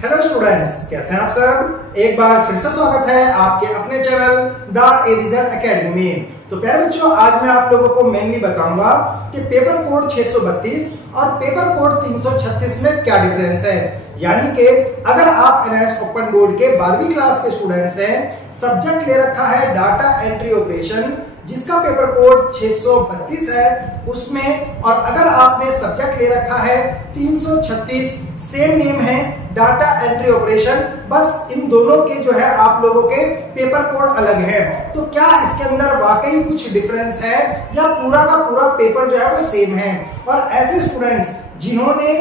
Hello students, कैसे हैं आप सब। एक बार फिर से स्वागत है आपके अपने चैनल द एविजन एकेडमी में। तो प्यारे बच्चों, आज मैं आप लोगों को मेनली बताऊंगा कि पेपर कोड 632 और पेपर कोड 336 में क्या डिफरेंस है। यानी कि अगर आप एनआईएस ओपन बोर्ड के 12वीं क्लास के स्टूडेंट्स हैं, सब्जेक्ट ले रखा है डाटा एंट्री ऑपरेशन जिसका पेपर कोड 632 है उसमें, और अगर आपने सब्जेक्ट ले रखा है 336, सेम नेम है डाटा एंट्री ऑपरेशन, बस इन दोनों के जो है आप लोगों के पेपर कोड अलग है। तो क्या इसके अंदर वाकई कुछ डिफरेंस है या पूरा का पूरा पेपर जो है वो सेम है। और ऐसे स्टूडेंट्स जिन्होंने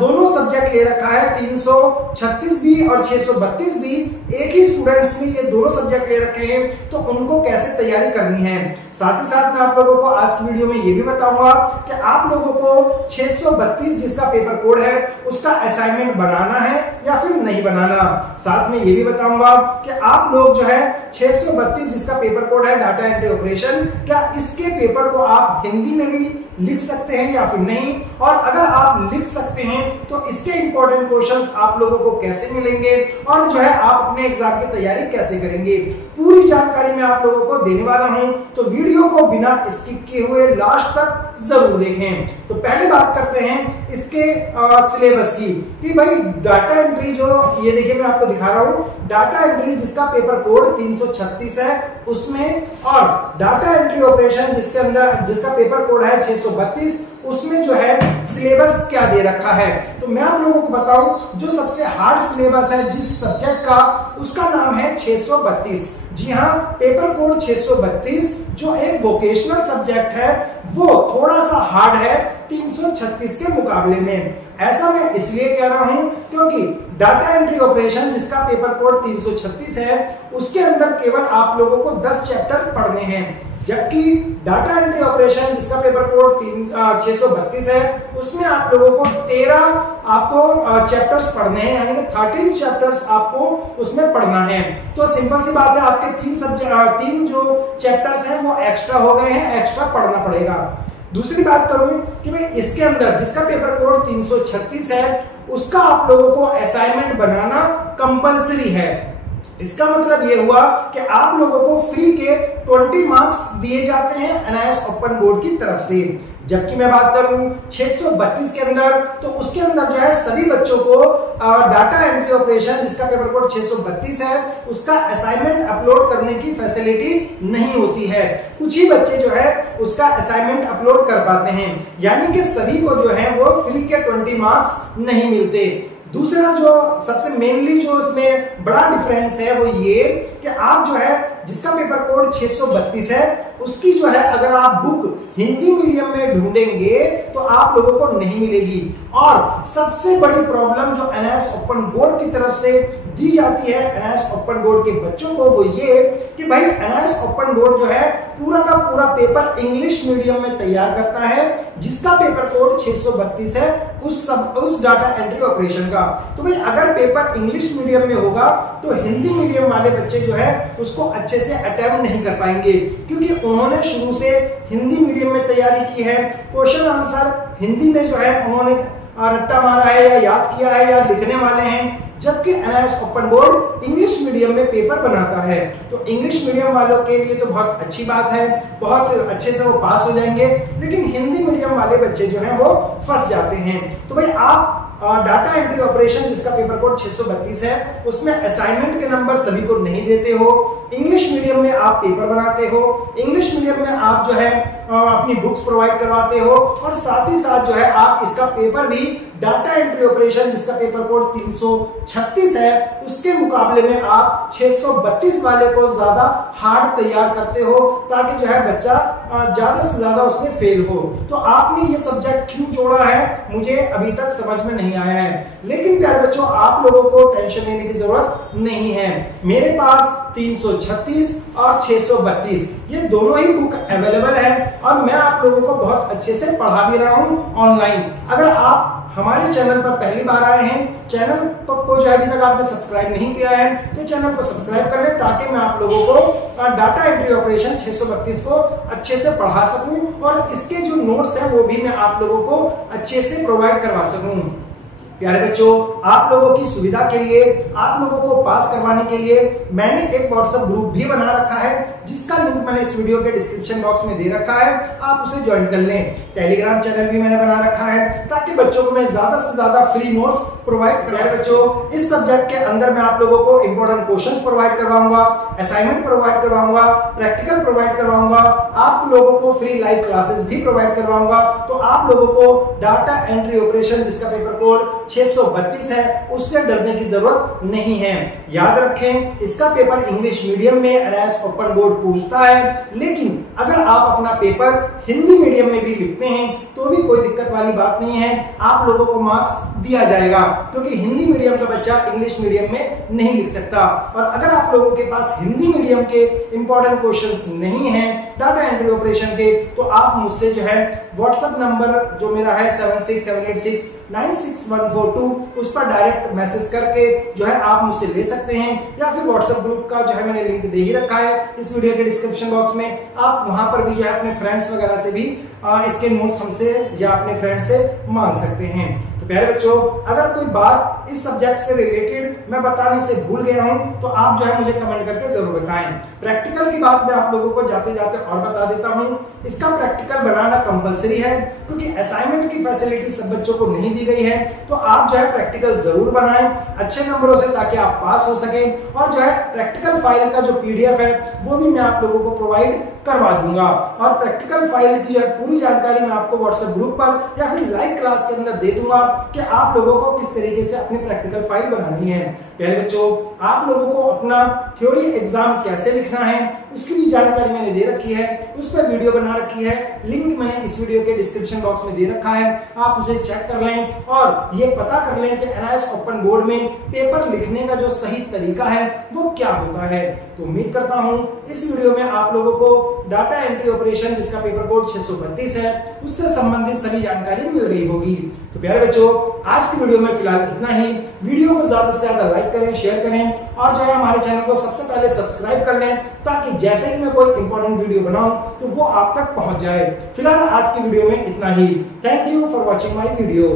दोनों सब्जेक्ट ले रखा है 336 भी और 632 भी, एक ही स्टूडेंट्स ने ये दोनों सब्जेक्ट ले रखे हैं, तो उनको कैसे तैयारी करनी है। साथ ही साथ मैं आप लोगों को आज की वीडियो में ये भी बताऊंगा कि आप लोगों को 632 जिसका पेपर कोड है उसका असाइनमेंट बनाना है या फिर नहीं बनाना। साथ में ये भी बताऊंगा कि आप लोग जो है 632 जिसका पेपर कोड है डाटा एंट्री ऑपरेशन, क्या इसके पेपर को आप हिंदी में भी लिख सकते हैं या फिर नहीं, और अगर आप लिख सकते हैं तो इसके इंपॉर्टेंट क्वेश्चंस आप लोगों को कैसे मिलेंगे और जो है आप अपने एग्जाम की तैयारी कैसे करेंगे, पूरी जानकारी मैं आप लोगों को देने वाला हूं। तो वीडियो को बिना स्किप किए हुए लास्ट तक जरूर देखें। तो पहले बात करते हैं इसके सिलेबस की कि भाई डाटा एंट्री जो ये देखिए मैं आपको दिखा रहा हूं, डाटा एंट्री जिसका पेपर कोड 336 है उसमें, और डाटा एंट्री ऑपरेशन जिसके अंदर जिसका पेपर कोड है 632 उसमें जो है सिलेबस क्या दे रखा है। तो मैं आप लोगों को बताऊं जो सबसे हार्ड सिलेबस है जिस सब्जेक्ट का, उसका नाम है 632। जी हाँ, पेपर कोड 632 जो एक वोकेशनल सब्जेक्ट है वो थोड़ा सा हार्ड है 336 के मुकाबले में। ऐसा मैं इसलिए कह रहा हूं क्योंकि डाटा एंट्री ऑपरेशन जिसका पेपर कोड 336 है उसके अंदर केवल आप लोगों को 10 चैप्टर पढ़ने हैं, जबकि डाटा एंट्री ऑपरेशन जिसका पेपर कोड 632 है उसमें आप लोगों को 13 आपको चैप्टर्स पढ़ने हैं, यानी कि 13 चैप्टर्स आपको उसमें पढ़ना है। तो सिंपल सी बात है, आपके 3 जो चैप्टर्स हैं वो एक्स्ट्रा हो गए हैं, एक्स्ट्रा पढ़ना पड़ेगा। दूसरी बात करूं कि भाई इसके अंदर जिसका पेपर कोड 336 है उसका आप लोगों को असाइनमेंट बनाना कंपलसरी है। इसका मतलब ये हुआ कि आप लोगों को फ्री के 20 मार्क्स दिए जाते हैं एनआईएस ओपन बोर्ड की तरफ से। जबकि मैं बात करूं 632 के अंदर, तो उसके अंदर जो है सभी बच्चों को डाटा एंट्री ऑपरेशन जिसका पेपर कोड 632 है उसका असाइनमेंट अपलोड करने की फैसिलिटी नहीं होती है। कुछ ही बच्चे जो है उसका असाइनमेंट अपलोड कर पाते हैं, यानी कि सभी को जो है वो फ्री के 20 मार्क्स नहीं मिलते। दूसरा जो सबसे मेनली जो इसमें बड़ा डिफरेंस है वो ये कि आप जो है जिसका पेपर कोड 632 है उसकी जो है अगर आप बुक हिंदी मीडियम में ढूंढेंगे तो आप लोगों को नहीं मिलेगी। और सबसे बड़ी प्रॉब्लम जो एनआईएस ओपन बोर्ड की तरफ से दी जाती है एनआईएस ओपन बोर्ड के बच्चों को वो ये कि भाई एनआईएस ओपन बोर्ड जो है पूरा का पूरा पेपर इंग्लिश मीडियम में तैयार करता है जिसका पेपर कोड 632 है उस डाटा एंट्री ऑपरेशन का। तो भाई अगर पेपर इंग्लिश मीडियम में होगा तो हिंदी मीडियम वाले बच्चे जो है उसको अच्छे से अटेम्प्ट नहीं कर पाएंगे, क्योंकि उन्होंने शुरू से हिंदी मीडियम में तैयारी की है, क्वेश्चन आंसर हिंदी में जो है उन्होंने रट्टा मारा है या याद किया है या लिखने वाले हैं। जबकि NIS open board English medium में पेपर बनाता है, तो इंग्लिश मीडियम वालों के लिए तो बहुत अच्छी बात है, बहुत अच्छे से वो पास हो जाएंगे, लेकिन हिंदी मीडियम वाले बच्चे जो हैं वो फंस जाते हैं। तो भाई आप डाटा एंट्री ऑपरेशन जिसका पेपर कोड 632 है उसमें असाइनमेंट के नंबर सभी को नहीं देते हो, इंग्लिश मीडियम में आप पेपर बनाते हो, इंग्लिश मीडियम में आप जो है अपनी बुक्स प्रोवाइड करवाते हो, और साथ ही साथ जो है आप इसका पेपर भी डाटा एंट्री ऑपरेशन जिसका पेपर कोड 336 है उसके मुकाबले में आप 632 वाले को ज्यादा हार्ड तैयार करते हो ताकि जो है बच्चा ज्यादा से ज्यादा उसमें फेल हो। तो आपने ये सब्जेक्ट क्यों जोड़ा है मुझे अभी तक समझ में नहीं आया है, लेकिन प्यारे बच्चों आप लोगों को टेंशन लेने की जरूरत नहीं है। मेरे पास 336 और 632 ये दोनों ही बुक अवेलेबल है और मैं आप लोगों को बहुत अच्छे से पढ़ा भी रहा हूं ऑनलाइन। अगर आप हमारे चैनल पर पहली बार आए हैं, चैनल को जो अभी तक आपने सब्सक्राइब नहीं किया है तो चैनल को सब्सक्राइब कर लें ताकि मैं आप लोगों को डाटा एंट्री ऑपरेशन 632 को अच्छे से पढ़ा सकूं और इसके जो नोट्स हैं वो भी मैं आप लोगों को अच्छे से प्रोवाइड करवा सकूं। प्यारे बच्चों, आप लोगों की सुविधा के लिए, आप लोगों को पास करवाने के लिए मैंने एक व्हाट्सएप ग्रुप भी बना रखा है, जिसका लिंक मैंने इस वीडियो के डिस्क्रिप्शन बॉक्स में दे रखा है। आप उसे ज्वाइन कर लें। टेलीग्राम चैनल भी मैंने बना रखा है ताकि बच्चों को मैं ज्यादा से ज्यादा फ्री नोट्स प्रोवाइड करूं। प्यारे बच्चों, इस सब्जेक्ट के अंदर मैं आप लोगों को इंपॉर्टेंट क्वेश्चंस प्रोवाइड करवाऊंगा, असाइनमेंट प्रोवाइड करवाऊंगा, प्रैक्टिकल प्रोवाइड करवाऊंगा, आप लोगों को फ्री लाइव क्लासेस भी प्रोवाइड करवाऊंगा। तो आप लोगों को डाटा एंट्री ऑपरेशन, जिसका पेपर कोड 632 है, उससे डरने की जरूरत नहीं है। याद रखें, इसका पेपर इंग्लिश मीडियम में एनआईएएस ओपन बोर्ड पूछता है, लेकिन अगर आप अपना पेपर हिंदी मीडियम में भी लिखते हैं तो भी कोई दिक्कत वाली बात नहीं है, आप लोगों को मार्क्स दिया जाएगा, क्योंकि हिंदी मीडियम का बच्चा इंग्लिश मीडियम में नहीं लिख सकता। और अगर आप लोगों के पास हिंदी मीडियम के इंपॉर्टेंट क्वेश्चंस नहीं हैं डाटा एंट्री ऑपरेशन के, तो आप मुझसे जो है व्हाट्सएप नंबर जो मेरा है 7678696142, उस पर डायरेक्ट मैसेज करके जो है आप मुझसे ले सकते हैं, या फिर व्हाट्सएप ग्रुप का जो है मैंने लिंक दे ही रखा है इस वीडियो के डिस्क्रिप्शन बॉक्स में। आप वहां पर भी जो है अपने फ्रेंड्स वगैरह से भी इसके नोट्स हमसे या अपने फ्रेंड से मांग सकते हैं। तो प्यारे बच्चों, अगर कोई बात इस सब्जेक्ट से रिलेटेड मैं बताने से भूल गया हूं तो आप जो है मुझे कमेंट करके जरूर बताएं। प्रैक्टिकल की बात मैं आप लोगों को जाते जाते और बता देता हूं, इसका प्रैक्टिकल बनाना कंपलसरी है, क्योंकि असाइनमेंट की फैसिलिटी सब बच्चों को नहीं दी गई है। तो आप जो है प्रैक्टिकल जरूर बनाएं अच्छे नंबरों से, ताकि आप पास हो सकें। और जो है प्रैक्टिकल फाइल का जो पीडीएफ है वो भी मैं आप लोगों को प्रोवाइड करवा दूंगा, और प्रैक्टिकल फाइल की जो है पूरी जानकारी मैं आपको व्हाट्सएप ग्रुप पर या फिर लाइव क्लास के अंदर दे दूंगा कि आप लोगों को किस तरीके से अपनी प्रैक्टिकल फाइल बनानी है। प्यारे बच्चों, आप लोगों को अपना थ्योरी एग्जाम कैसे लिखना है उसकी भी जानकारी मैंने दे रखी है, उस पर वीडियो बना रखी है, लिंक मैंने इस वीडियो के डिस्क्रिप्शन बॉक्स में दे रखा है। आप उसे चेक कर लें और ये पता कर लें कि एनआईएएस ओपन बोर्ड में पेपर लिखने का जो सही तरीका है वो क्या होता है। तो उम्मीद करता हूं इस वीडियो में आप लोगों को डाटा एंट्री ऑपरेशन, जिसका पेपर कोड 632 है, उससे संबंधित सभी जानकारी मिल गई होगी। तो प्यारे बच्चों, आज की वीडियो में फिलहाल इतना ही। वीडियो को ज्यादा से ज्यादा लाइक करें, शेयर करें, और जो है हमारे चैनल को सबसे पहले सब्सक्राइब कर लें, ताकि जैसे ही मैं कोई इंपॉर्टेंट वीडियो बनाऊं तो वो आप तक पहुंच जाए। फिलहाल आज की वीडियो में इतना ही। Thank you for watching my video.